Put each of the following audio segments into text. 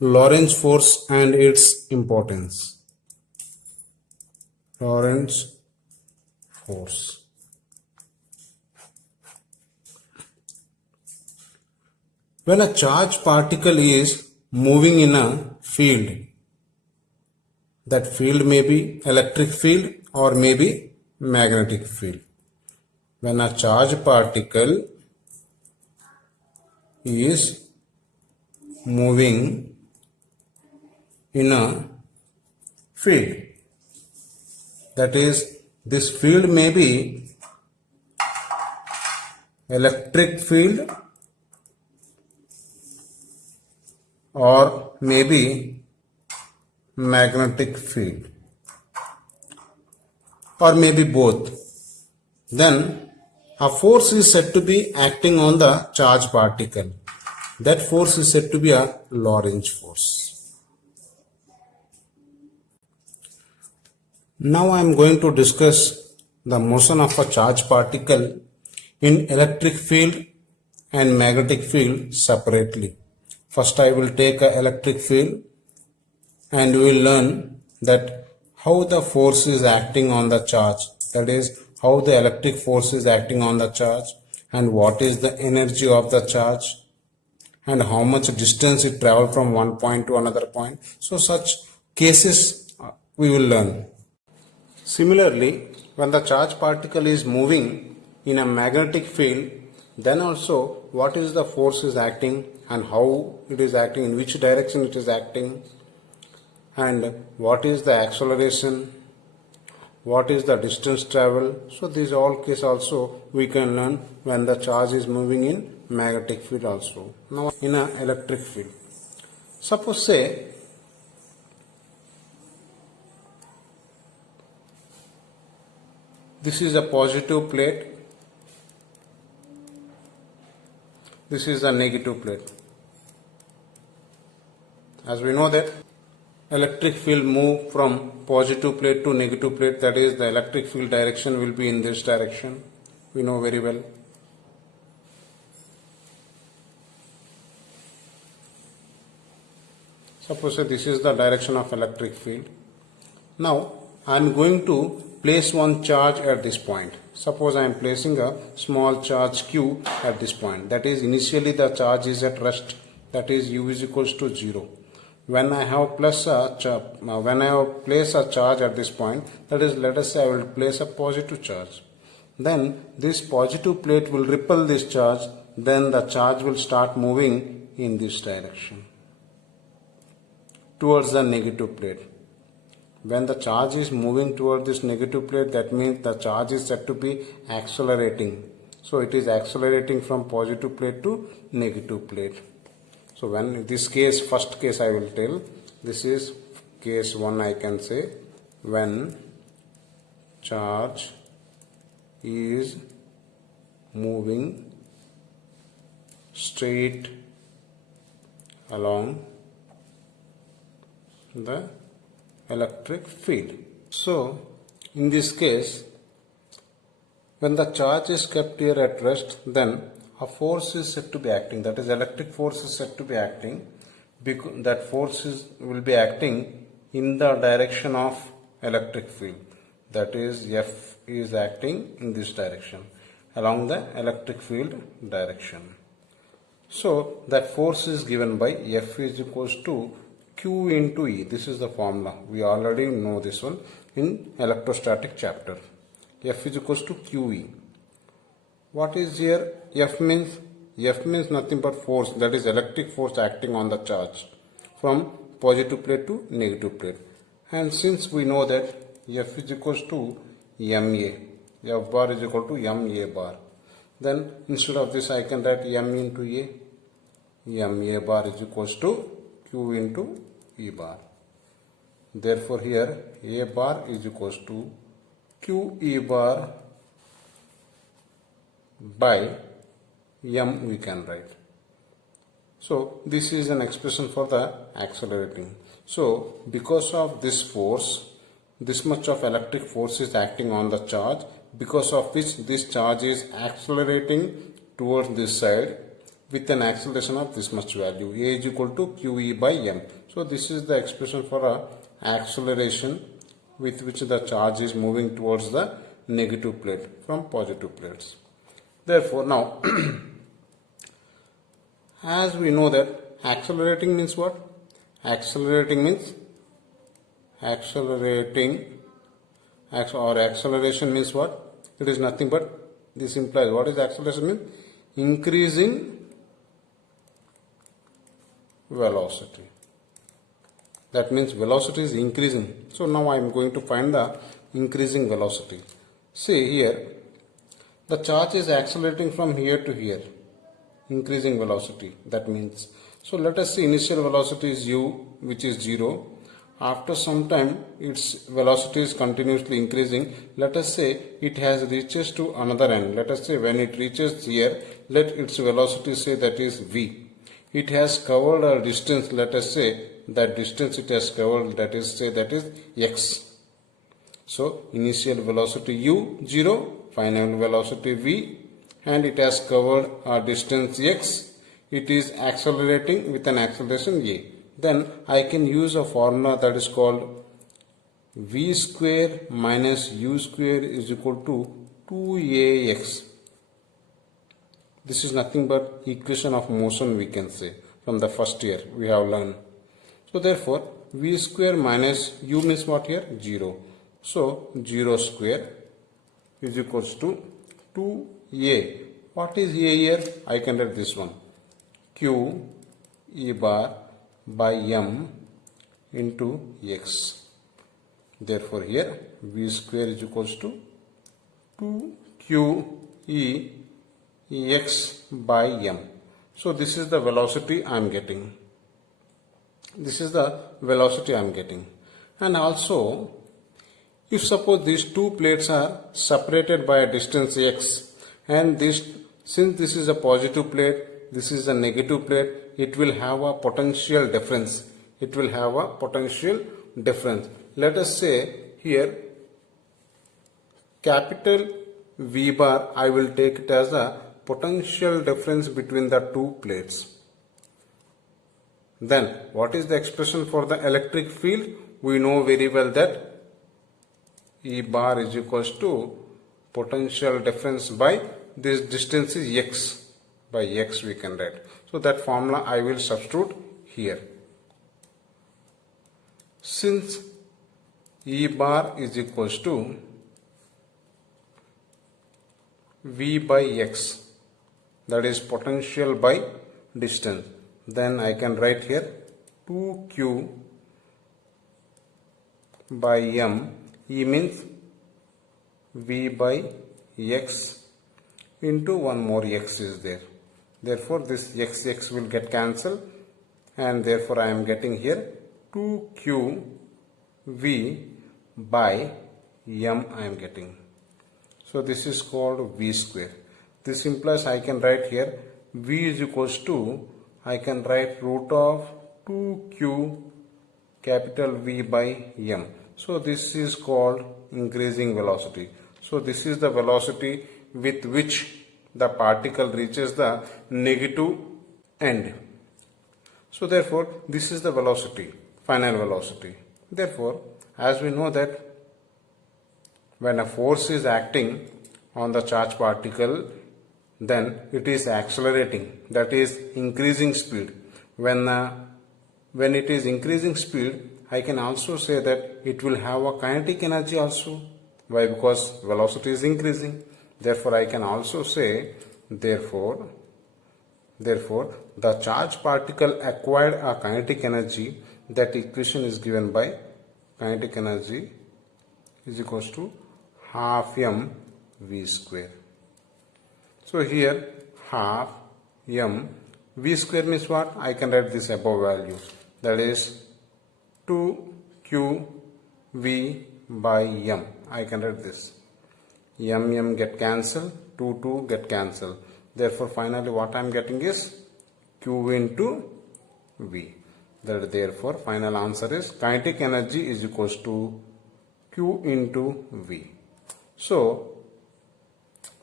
Lorentz force and its importance. Lorentz force. When a charged particle is moving in a field, that field may be electric field or may be magnetic field. When a charged particle is moving in a field, that is, this field may be electric field or maybe magnetic field or maybe both, then a force is said to be acting on the charged particle. That force is said to be a Lorentz force. Now I am going to discuss the motion of a charged particle in electric field and magnetic field separately. First I will take an electric field and we will learn that how the force is acting on the charge, that is how the electric force is acting on the charge and what is the energy of the charge and how much distance it travels from one point to another point. So such cases we will learn. Similarly, when the charged particle is moving in a magnetic field, then also what is the force is acting and how it is acting, in which direction it is acting, and what is the acceleration, what is the distance travel. So these all cases also we can learn when the charge is moving in magnetic field also. Now in an electric field, suppose say this is a positive plate, this is a negative plate. As we know that electric field move from positive plate to negative plate, that is the electric field direction will be in this direction. We know very well. Suppose this is the direction of electric field. Now I am going to place one charge at this point. Suppose I am placing a small charge Q at this point. That is, initially the charge is at rest. That is, U is equals to 0. When I have placed a charge at this point, that is, let us say I will place a positive charge. Then this positive plate will repel this charge. Then the charge will start moving in this direction towards the negative plate. When the charge is moving toward this negative plate, that means the charge is said to be accelerating. So it is accelerating from positive plate to negative plate. So when in this case, first case I will tell, this is case 1 I can say, when charge is moving straight along the electric field. So in this case, when the charge is kept here at rest, then a force is said to be acting, that is electric force is said to be acting, because that force will be acting in the direction of electric field, that is F is acting in this direction along the electric field direction. So that force is given by F is equals to Q into E. This is the formula, we already know this one in electrostatic chapter. F is equals to QE. What is here F means? F means nothing but force, that is electric force acting on the charge from positive plate to negative plate. And since we know that F is equals to MA, F bar is equal to MA bar, then instead of this I can write M into A, MA bar is equals to Q into E bar. Therefore here A bar is equals to QE bar by M we can write. So this is an expression for the accelerating. So because of this force, this much of electric force is acting on the charge, because of which this charge is accelerating towards this side. with an acceleration of this much value. A is equal to QE by M. So this is the expression for a acceleration with which the charge is moving towards the negative plate from positive plates. Therefore, now as we know that accelerating means what? Accelerating means acceleration means what? It is nothing but, this implies, what is acceleration mean? Increasing velocity. That means velocity is increasing. So now I am going to find the increasing velocity. See here, the charge is accelerating from here to here, increasing velocity. That means, so let us say initial velocity is u, which is 0. After some time its velocity is continuously increasing. Let us say it has reaches to another end. Let us say when it reaches here, let its velocity say that is v. It has covered a distance, let us say that distance it has covered, that is say that is x. So initial velocity u 0, final velocity v, and it has covered a distance x. It is accelerating with an acceleration a. Then I can use a formula that is called v square minus u square is equal to 2ax. This is nothing but equation of motion, we can say, from the first year we have learned. So therefore v square minus u means what here? 0. So 0 square is equals to 2a. What is a here? I can write this one, q e bar by m into x. Therefore here v square is equals to 2q e x by m. So this is the velocity I am getting. This is the velocity I am getting. And also, if suppose these two plates are separated by a distance x, and this, since this is a positive plate, this is a negative plate, it will have a potential difference. It will have a potential difference. Let us say here capital V bar, I will take it as a potential difference between the two plates. Then what is the expression for the electric field? We know very well that E bar is equals to potential difference by this distance is x. By x we can write. So that formula I will substitute here. Since E bar is equals to V by x, that is potential by distance, then I can write here 2q by m. E means V by x into one more x is there. Therefore this x will get cancelled, and therefore I am getting here 2q v by m I am getting. So this is called v square. This implies I can write here v is equals to, I can write root of 2q capital V by m. So this is called increasing velocity. So this is the velocity with which the particle reaches the negative end. So therefore this is the velocity, final velocity. Therefore, as we know that when a force is acting on the charged particle, then it is accelerating, that is increasing speed. When it is increasing speed, I can also say that it will have a kinetic energy also. Why? Because velocity is increasing. Therefore I can also say, therefore the charged particle acquired a kinetic energy. That equation is given by kinetic energy is equals to half m v square. So here half m v square means what? I can write this above value, that is 2q v by m. I can write this. M get cancelled, 2 get cancelled. Therefore finally what I am getting is q into v. Therefore final answer is kinetic energy is equals to q into v. So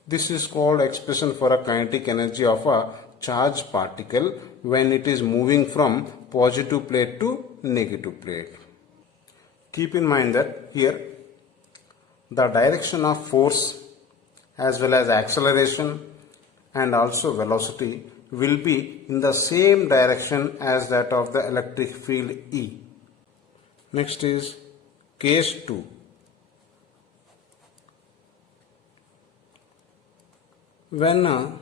this is called expression for a kinetic energy of a charged particle when it is moving from positive plate to negative plate. Keep in mind that here the direction of force as well as acceleration and also velocity will be in the same direction as that of the electric field E. Next is case 2. When a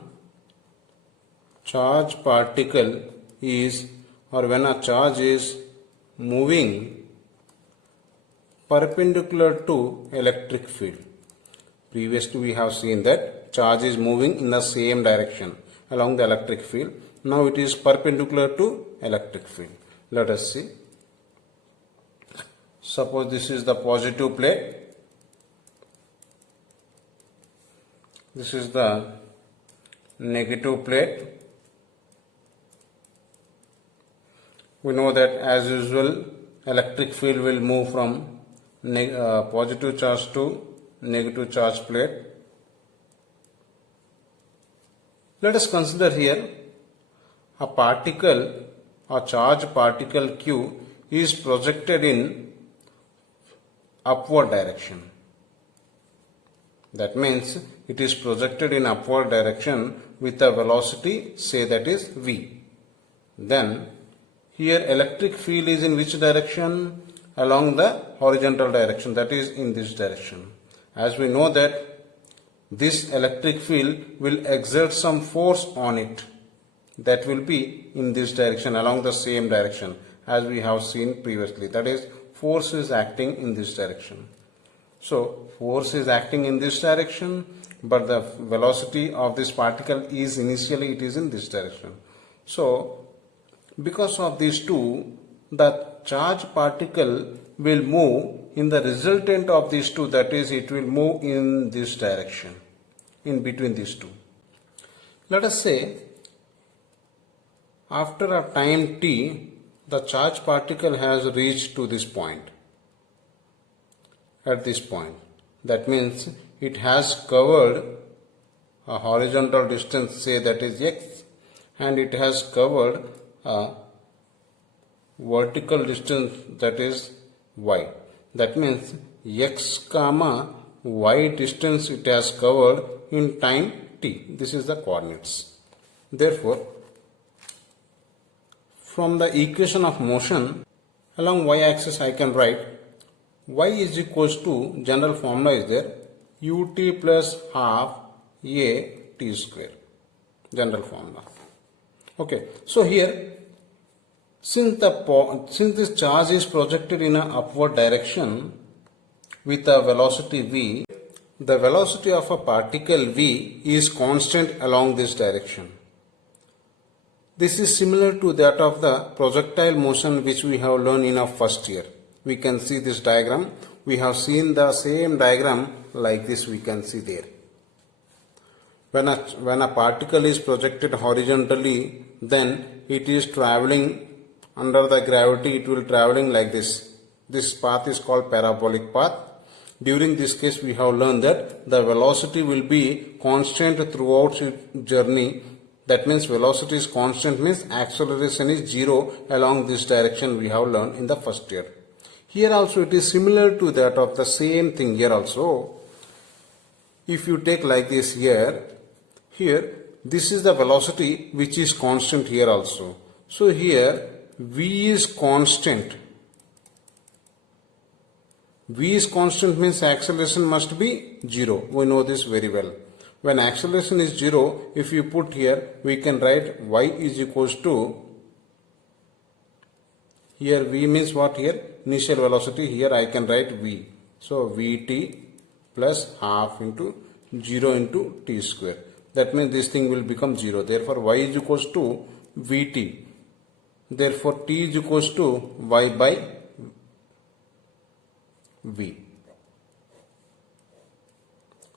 charge particle is, or when a charge is moving perpendicular to electric field. Previously we have seen that charge is moving in the same direction along the electric field. Now it is perpendicular to electric field. Let us see. Suppose this is the positive plate. This is the negative plate. We know that as usual electric field will move from positive charge to negative charge plate. Let us consider here a particle, a charge particle Q is projected in upward direction. That means it is projected in upward direction with a velocity, say that is V. Then here electric field is in which direction? Along the horizontal direction, that is in this direction. As we know that this electric field will exert some force on it, that will be in this direction, along the same direction as we have seen previously. That is, force is acting in this direction. So force is acting in this direction, but the velocity of this particle is initially it is in this direction. So because of these two, the charge particle will move in the resultant of these two, that is, it will move in this direction, in between these two. Let us say after a time t, the charge particle has reached to this point, at this point. That means it has covered a horizontal distance, say that is x, and it has covered a vertical distance, that is y. That means x comma y distance it has covered in time t. This is the coordinates. Therefore, from the equation of motion along y axis I can write y is equals to, general formula is there, ut plus half a t square, general formula. Okay, so here since this charge is projected in an upward direction with a velocity v, the velocity of a particle v is constant along this direction. This is similar to that of the projectile motion which we have learned in our first year. We can see this diagram. We have seen the same diagram like this, we can see there. When a particle is projected horizontally, then it is traveling under the gravity, it will traveling like this. This path is called parabolic path. During this case, we have learned that the velocity will be constant throughout its journey. That means velocity is constant, means acceleration is zero along this direction, we have learned in the first year. Here also it is similar to that of the same thing here also. If you take like this here, this is the velocity which is constant here also. So here v is constant. V is constant means acceleration must be 0. We know this very well. When acceleration is 0, if you put here, we can write y is equals to, here v means what here? Initial velocity. Here I can write v. So vt plus half into 0 into t square. That means this thing will become 0. Therefore y is equals to vt. Therefore t is equals to y by v.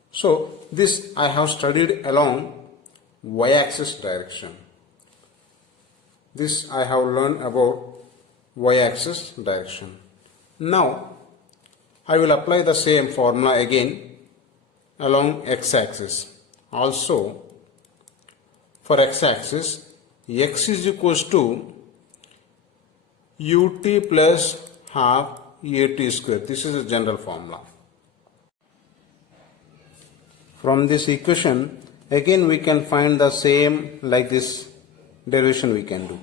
So this I have studied along y-axis direction. This I have learned about y-axis direction. Now I will apply the same formula again along x-axis. Also for x-axis, x is equals to ut plus half at square. This is a general formula. From this equation, again we can find the same like this derivation we can do.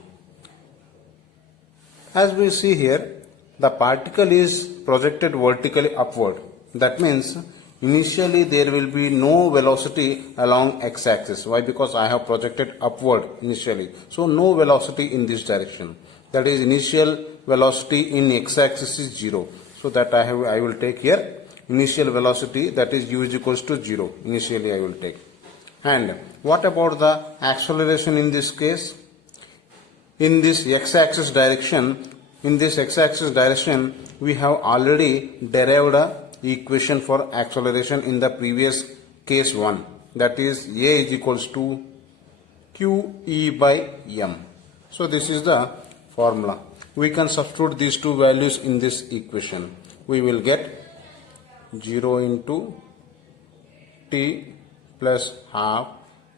As we see here, the particle is projected vertically upward. That means initially there will be no velocity along x-axis. Why? Because I have projected upward initially. So no velocity in this direction. That is, initial velocity in x-axis is 0. So that I will take here initial velocity, that is u is equals to 0. Initially I will take. And what about the acceleration in this case? In this x-axis direction, we have already derived a equation for acceleration in the previous case 1. That is, a is equals to qe by m. So this is the formula. We can substitute these two values in this equation. We will get 0 into t plus half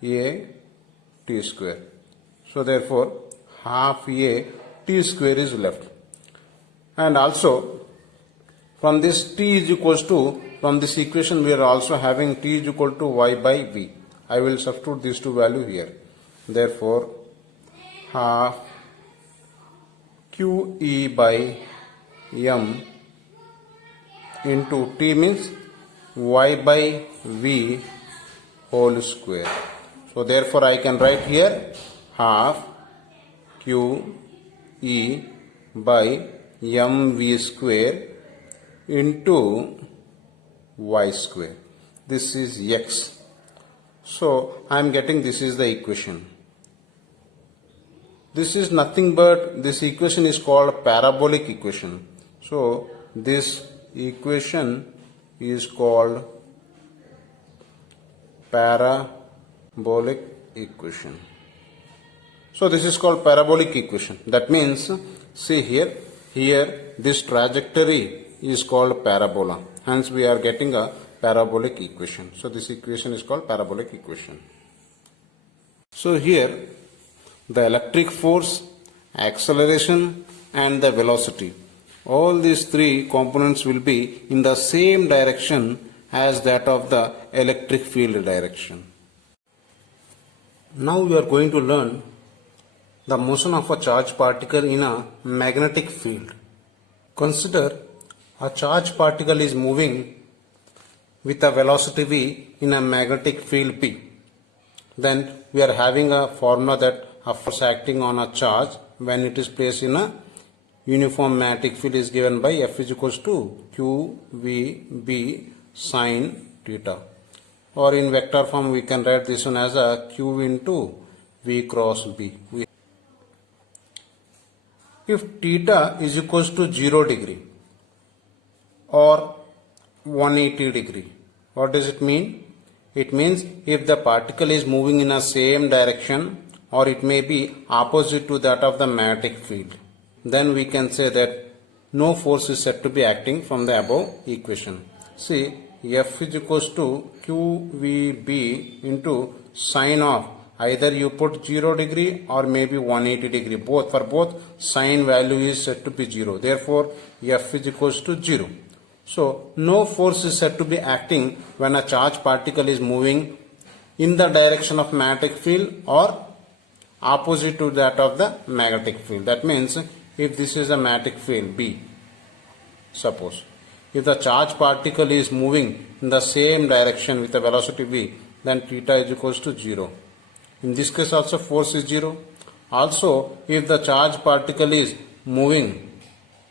a t square. So therefore half a t square is left. And also from this t is equals to, from this equation we are also having t is equal to y by v. I will substitute these two values here. Therefore half qe by m into t means y by v whole square. So therefore I can write here half q e by mv square into y square. This is x. So I am getting, this is the equation. This is nothing but, this equation is called parabolic equation. So this equation is called parabolic equation. So this is called parabolic equation. That means, see here this trajectory is called parabola. Hence we are getting a parabolic equation. So this equation is called parabolic equation. So here the electric force, acceleration and the velocity, all these three components will be in the same direction as that of the electric field direction. Now we are going to learn the motion of a charged particle in a magnetic field. Consider a charged particle is moving with a velocity v in a magnetic field P. Then we are having a formula that a force acting on a charge when it is placed in a uniform magnetic field is given by F is equals to q v b sin theta. Or in vector form we can write this one as a q into v cross b. If theta is equals to 0 degree or 180 degree, what does it mean? It means if the particle is moving in a same direction or it may be opposite to that of the magnetic field, then we can say that no force is said to be acting from the above equation. See, F is equals to QVB into sine of, either you put 0 degree or maybe 180 degree. For both sine value is said to be 0. Therefore, F is equals to 0. So, no force is said to be acting when a charged particle is moving in the direction of magnetic field or opposite to that of the magnetic field. That means if this is a magnetic field B, suppose, if the charged particle is moving in the same direction with a velocity v, then theta is equals to 0. In this case also force is 0. Also, if the charged particle is moving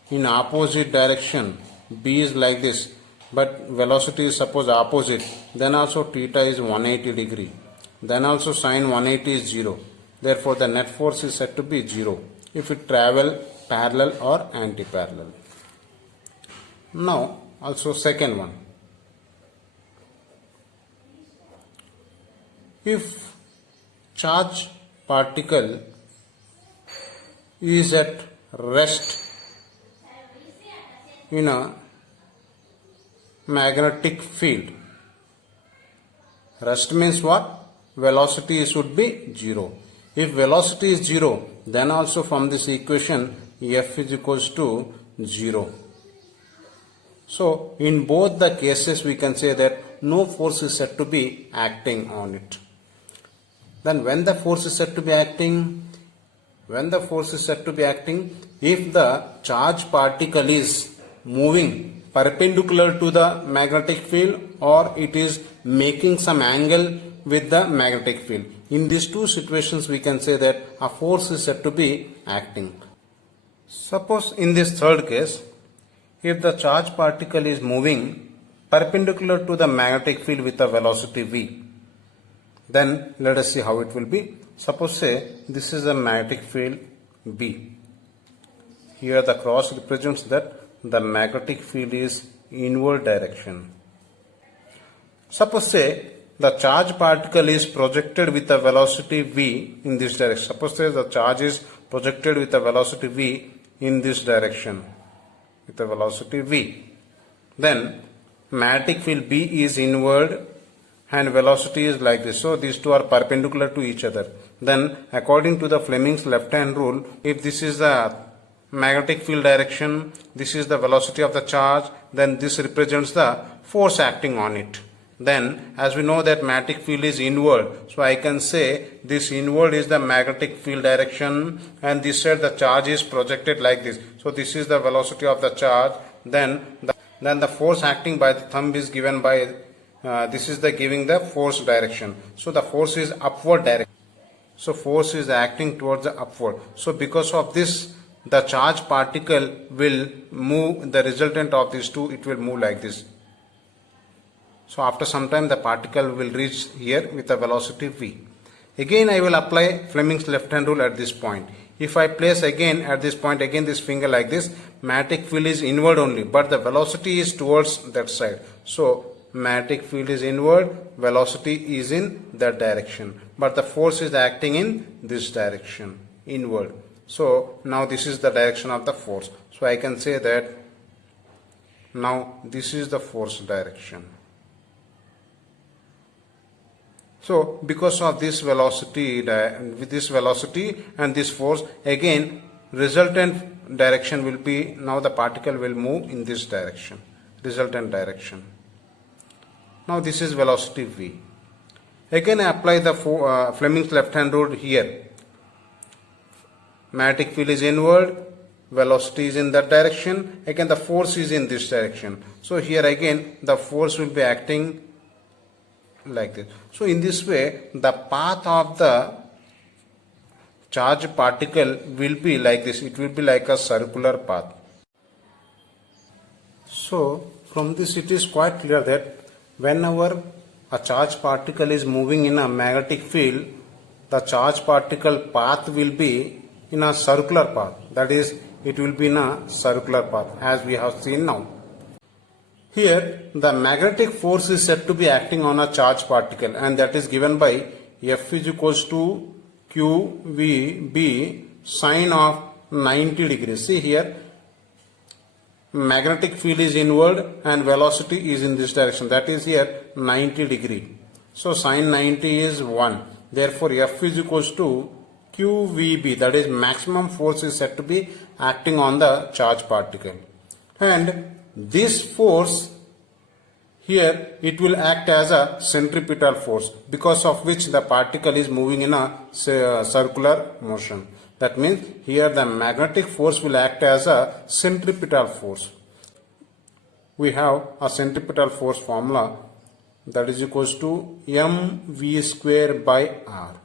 in opposite direction, b is like this, but velocity is suppose opposite, then also theta is 180 degree. Then also sine 180 is 0. Therefore, the net force is said to be 0 if it travel parallel or anti-parallel. Now, also second one. If charged particle is at rest in a magnetic field. Rest means what? velocity should be 0. If velocity is 0, then also from this equation F is equals to 0. So in both the cases we can say that no force is said to be acting on it. Then when the force is said to be acting? When the force is said to be acting, if the charged particle is moving perpendicular to the magnetic field or it is making some angle with the magnetic field. In these two situations we can say that a force is said to be acting. Suppose in this third case, if the charged particle is moving perpendicular to the magnetic field with a velocity v, then let us see how it will be. Suppose say this is a magnetic field B. Here the cross represents that the magnetic field is inward direction. Suppose say the charged particle is projected with a velocity v in this direction. Suppose say the charge is projected with a velocity v in this direction with a velocity v. Then magnetic field B is inward and velocity is like this. So these two are perpendicular to each other. Then according to the Fleming's left hand rule, if this is the magnetic field direction, this is the velocity of the charge, then this represents the force acting on it. Then as we know that magnetic field is inward, so I can say this inward is the magnetic field direction and this side the charge is projected like this. So this is the velocity of the charge. Then the force acting by the thumb is given by this is the giving the force direction. So the force is upward direction. So force is acting towards the upward. So because of this, the charged particle will move, the resultant of these two, it will move like this. So after some time the particle will reach here with a velocity v. Again I will apply Fleming's left hand rule at this point. If I place again at this point, again this finger like this, magnetic field is inward only, but the velocity is towards that side. So magnetic field is inward, velocity is in that direction, but the force is acting in this direction, inward. So now this is the direction of the force. So I can say that now this is the force direction. So because of this velocity, with this velocity and this force, again resultant direction will be, now the particle will move in this direction, resultant direction. Now this is velocity v. Again I apply the Fleming's left hand rule here. Magnetic field is inward, velocity is in that direction, again the force is in this direction. So here again the force will be acting like this. So in this way the path of the charged particle will be like this. It will be like a circular path. So from this it is quite clear that whenever a charged particle is moving in a magnetic field, the charged particle path will be in a circular path. That is, it will be in a circular path as we have seen now. Here the magnetic force is said to be acting on a charged particle, and that is given by F is equals to QVB sine of 90 degrees. See here, magnetic field is inward and velocity is in this direction, that is here 90 degree. So sine 90 is 1. Therefore F is equals to QVB, that is maximum force is said to be acting on the charged particle. And this force here, it will act as a centripetal force, because of which the particle is moving in a circular motion. That means here the magnetic force will act as a centripetal force. We have a centripetal force formula, that is equals to mv square by r.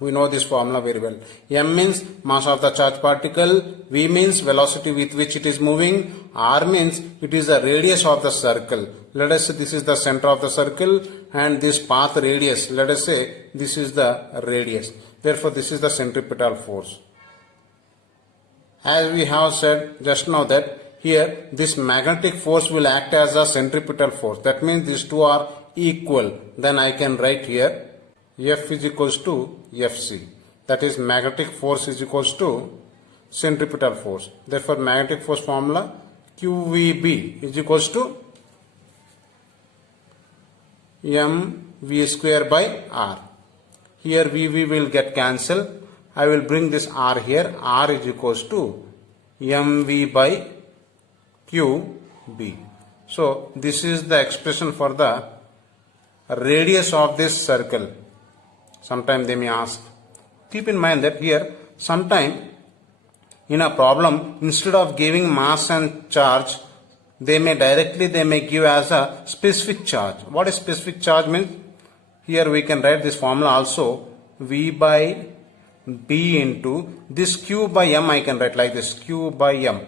We know this formula very well. M means mass of the charged particle, v means velocity with which it is moving, r means it is the radius of the circle. Let us say this is the center of the circle and this path radius, let us say this is the radius. Therefore this is the centripetal force. As we have said just now that here this magnetic force will act as a centripetal force. That means these two are equal. Then I can write here F is equals to Fc. That is magnetic force is equals to centripetal force. Therefore magnetic force formula QVB is equals to mv square by r. Here VV will get cancelled. I will bring this R here. R is equals to mv by qb. So this is the expression for the radius of this circle. Sometime they may ask. Keep in mind that here sometime in a problem, instead of giving mass and charge, they may give as a specific charge. What is specific charge means? Here we can write this formula also. V by B into this Q by M, I can write like this, Q by M.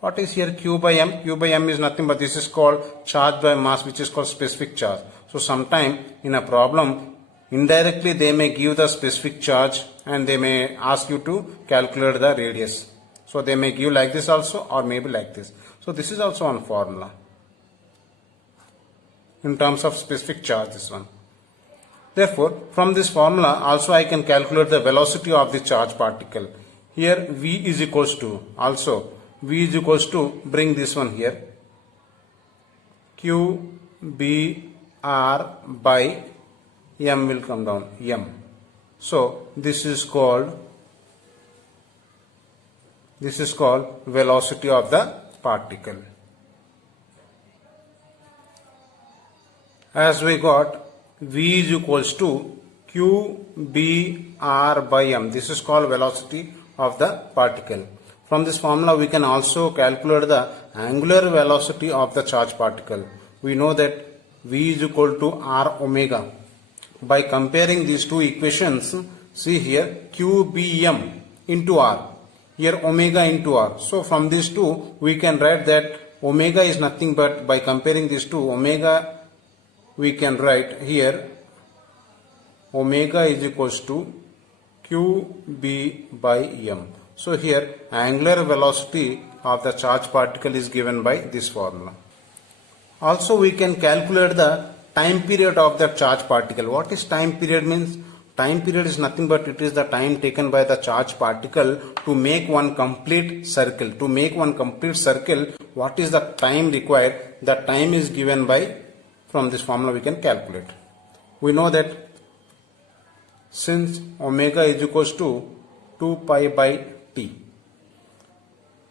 What is here Q by M? Q by M is nothing but this is called charge by mass, which is called specific charge. So sometime in a problem, indirectly they may give the specific charge and they may ask you to calculate the radius. So they may give like this also or maybe like this. So this is also one formula in terms of specific charge, this one. Therefore, from this formula also I can calculate the velocity of the charge particle. Here V is equals to, also V is equals to, bring this one here, Q B R by M will come down, M. So this is called velocity of the particle. As we got V is equals to Q B R by M. This is called velocity of the particle. From this formula we can also calculate the angular velocity of the charged particle. We know that V is equal to R omega. By comparing these two equations, see here QBM into R, here omega into R. So from these two we can write that omega is nothing but, by comparing these two, omega we can write here omega is equals to QB by M. So here angular velocity of the charged particle is given by this formula. Also we can calculate the time period of the charged particle. What is time period means? Time period is nothing but it is the time taken by the charged particle to make one complete circle. To make one complete circle, what is the time required? The time is given by, from this formula we can calculate. We know that since omega is equals to 2 pi by t.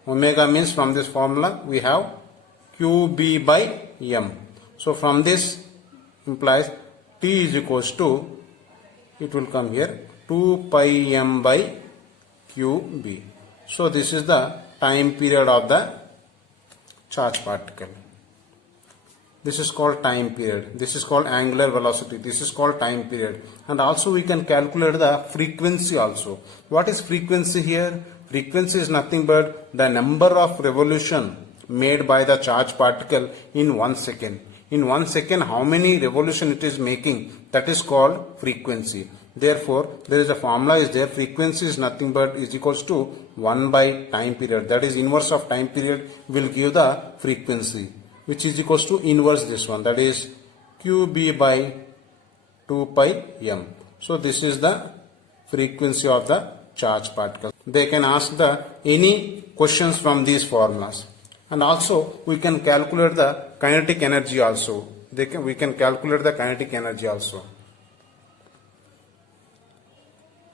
Omega means, from this formula we have QB by M. So from this implies t is equals to, it will come here, 2 pi M by QB. So this is the time period of the charged particle. This is called time period. This is called angular velocity. This is called time period. And also we can calculate the frequency also. What is frequency here? Frequency is nothing but the number of revolution made by the charged particle in 1 second. In 1 second, how many revolution it is making, that is called frequency. Therefore, there is a formula is there. Frequency is nothing but is equals to 1 by time period. That is inverse of time period will give the frequency, which is equals to inverse this one, that is QB by 2 pi M. So this is the frequency of the charged particle. They can ask the any questions from these formulas. And also we can calculate the kinetic energy also. We can calculate the kinetic energy also.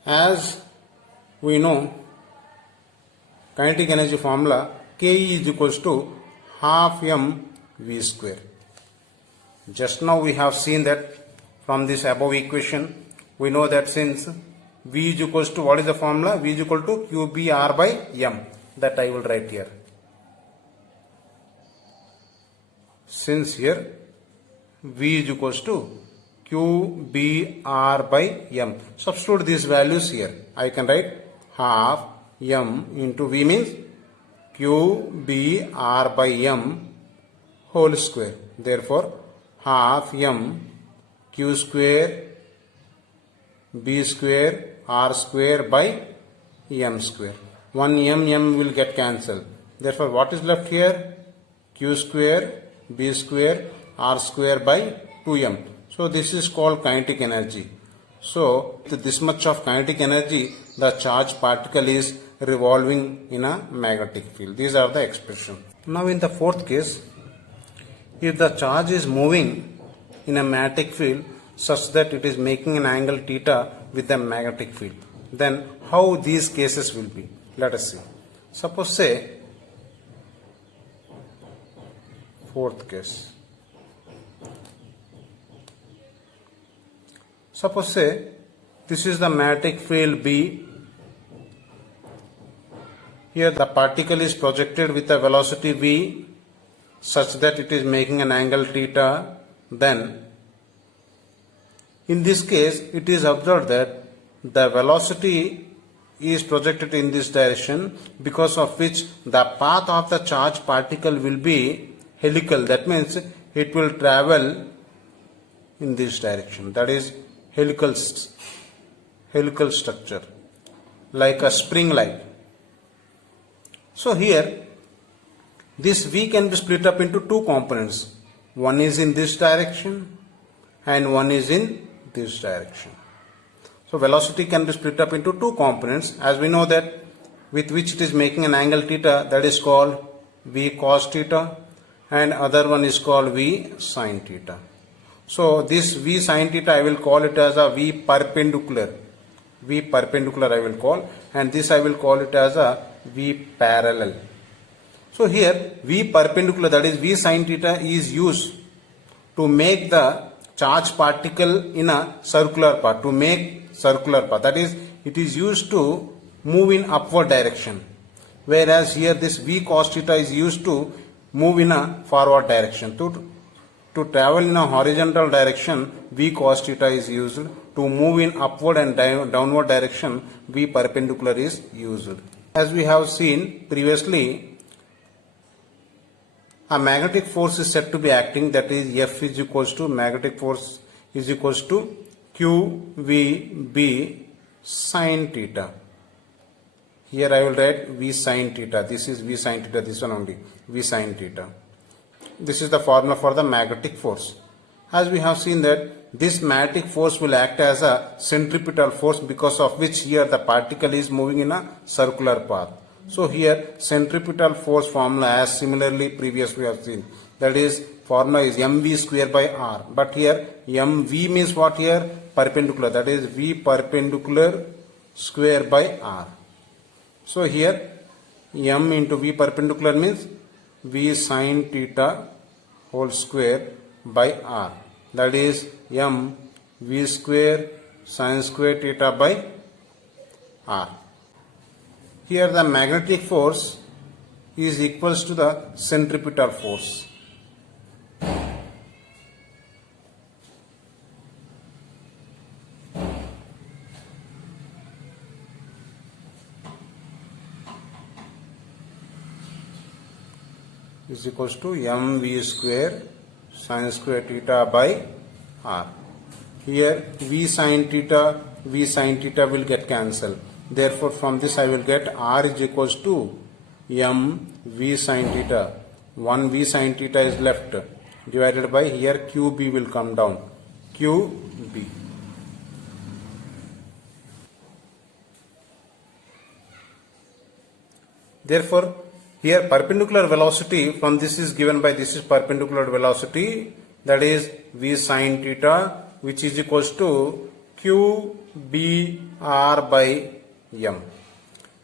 As we know, kinetic energy formula Ke is equals to half m v square. Just now we have seen that from this above equation, we know that since v is equals to, what is the formula? V is equal to QBR by M. That I will write here. Since here V is equals to QBR by M. Substitute these values here. I can write half M into V means QBR by M whole square. Therefore, half M Q square B square R square by M square. 1 M will get cancelled. Therefore, what is left here? Q square B square R square by 2M. So this is called kinetic energy. So with this much of kinetic energy, the charged particle is revolving in a magnetic field. These are the expressions. Now in the fourth case, if the charge is moving in a magnetic field, such that it is making an angle theta with the magnetic field. Then how these cases will be? Let us see. Suppose say, fourth case. Suppose say this is the magnetic field B. Here the particle is projected with a velocity v such that it is making an angle theta. Then in this case it is observed that the velocity is projected in this direction, because of which the path of the charged particle will be helical. That means it will travel in this direction. That is helical structure, like a spring like. So here this V can be split up into two components. One is in this direction and one is in this direction. So velocity can be split up into two components, as we know that with which it is making an angle theta, that is called V cos theta, and other one is called V sin theta. So this V sin theta I will call it as a V perpendicular. V perpendicular I will call, and this I will call it as a V parallel. So here V perpendicular, that is V sin theta, is used to make the charged particle in a circular path, to make circular path. That is, it is used to move in upward direction, whereas here this V cos theta is used to move in a forward direction. To travel in a horizontal direction, V cos theta is used. To move in upward and downward direction, V perpendicular is used. As we have seen previously, a magnetic force is said to be acting, that is F is equals to magnetic force is equals to QVB sin theta. Here I will write V sin theta. This is V sin theta, this one only, V sin theta. This is the formula for the magnetic force. As we have seen that this magnetic force will act as a centripetal force, because of which here the particle is moving in a circular path. So here centripetal force formula, as similarly previously we have seen, that is formula is mv square by r. But here mv means what here? Perpendicular, that is V perpendicular square by r. So here m into V perpendicular means V sin theta whole square by r. That is m V square sin square theta by r. Here the magnetic force is equals to the centripetal force. Is equals to mv square sin square theta by r. Here V sin theta will get cancelled. Therefore from this I will get r is equals to m V sin theta. 1 V sin theta is left, divided by here QB will come down. QB. Therefore here perpendicular velocity from this is given by, this is perpendicular velocity, that is V sin theta, which is equals to QBR by m.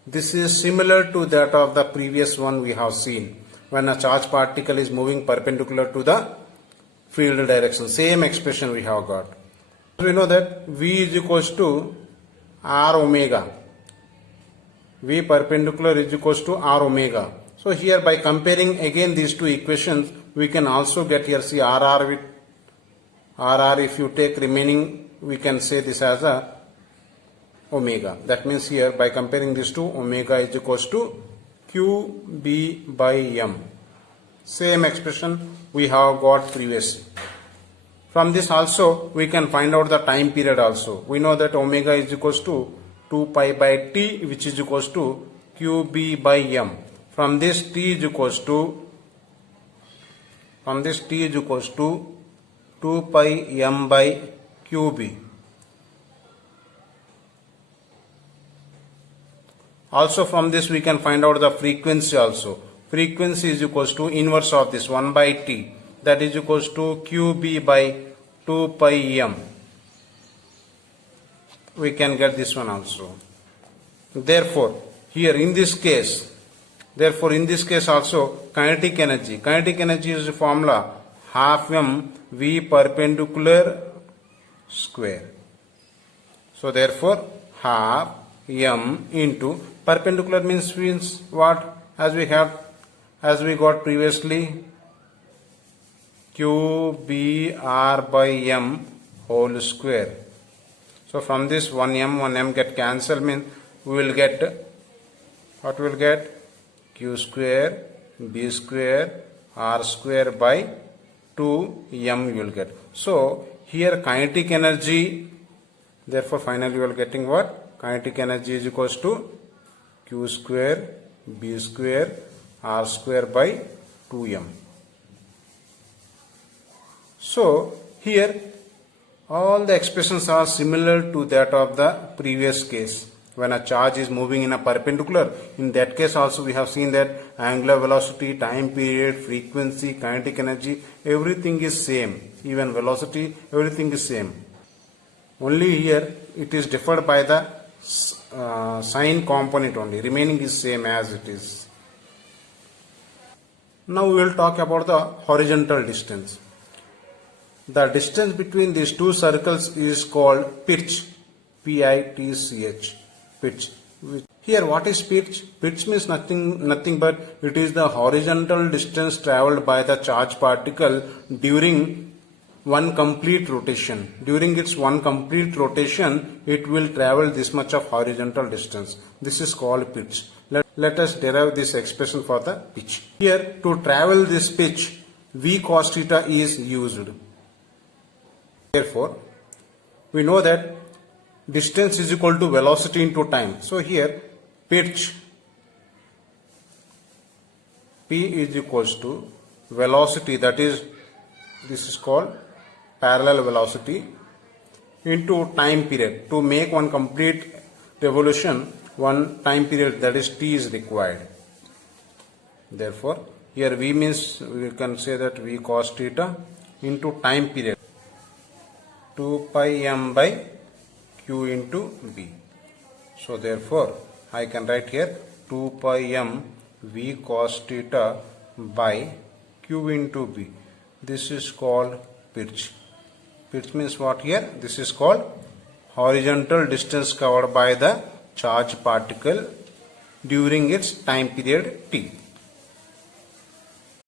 This is similar to that of the previous one we have seen, when a charged particle is moving perpendicular to the field direction. Same expression we have got. We know that V is equals to R omega. V perpendicular is equals to R omega. So here by comparing again these two equations, we can also get here, see RR with RR, if you take remaining, we can say this as a omega. That means here by comparing these two, omega is equals to QB by m. Same expression we have got previously. From this also we can find out the time period also. We know that omega is equals to 2 pi by t, which is equals to QB by m. From this t is equals to 2 pi m by QB. Also from this we can find out the frequency also. Frequency is equals to inverse of this 1 by t, that is equals to QB by 2 pi m. we can get this one also. Therefore, here in this case, also kinetic energy is the formula half m v perpendicular square. So therefore, half m into perpendicular means what? As we got previously, q b r by m whole square. So from this 1m get cancelled, means we will get, what we will get? Q square b square r square by 2m you will get. So here kinetic energy, therefore finally you are getting what? Kinetic energy is equals to q square b square r square by 2m. So here all the expressions are similar to that of the previous case. When a charge is moving in a perpendicular, in that case also we have seen that angular velocity, time period, frequency, kinetic energy, everything is same. Even velocity, everything is same. Only here it is differed by the sign component only. Remaining is same as it is. Now we will talk about the horizontal distance. The distance between these two circles is called pitch. P-I-T-C-H. Pitch. Here what is pitch? Pitch means nothing but it is the horizontal distance travelled by the charge particle during one complete rotation. During its one complete rotation, it will travel this much of horizontal distance. This is called pitch. Let us derive this expression for the pitch. Here to travel this pitch, v cos theta is used. Therefore, we know that distance is equal to velocity into time. So here pitch P is equals to velocity, that is, this is called parallel velocity, into time period. To make one complete revolution, one time period, that is t, is required. Therefore here v means we can say that v cos theta into time period 2 pi m by q into b. So therefore I can write here 2 pi m v cos theta by q into b. This is called pitch. Pitch means what here? This is called horizontal distance covered by the charge particle during its time period t.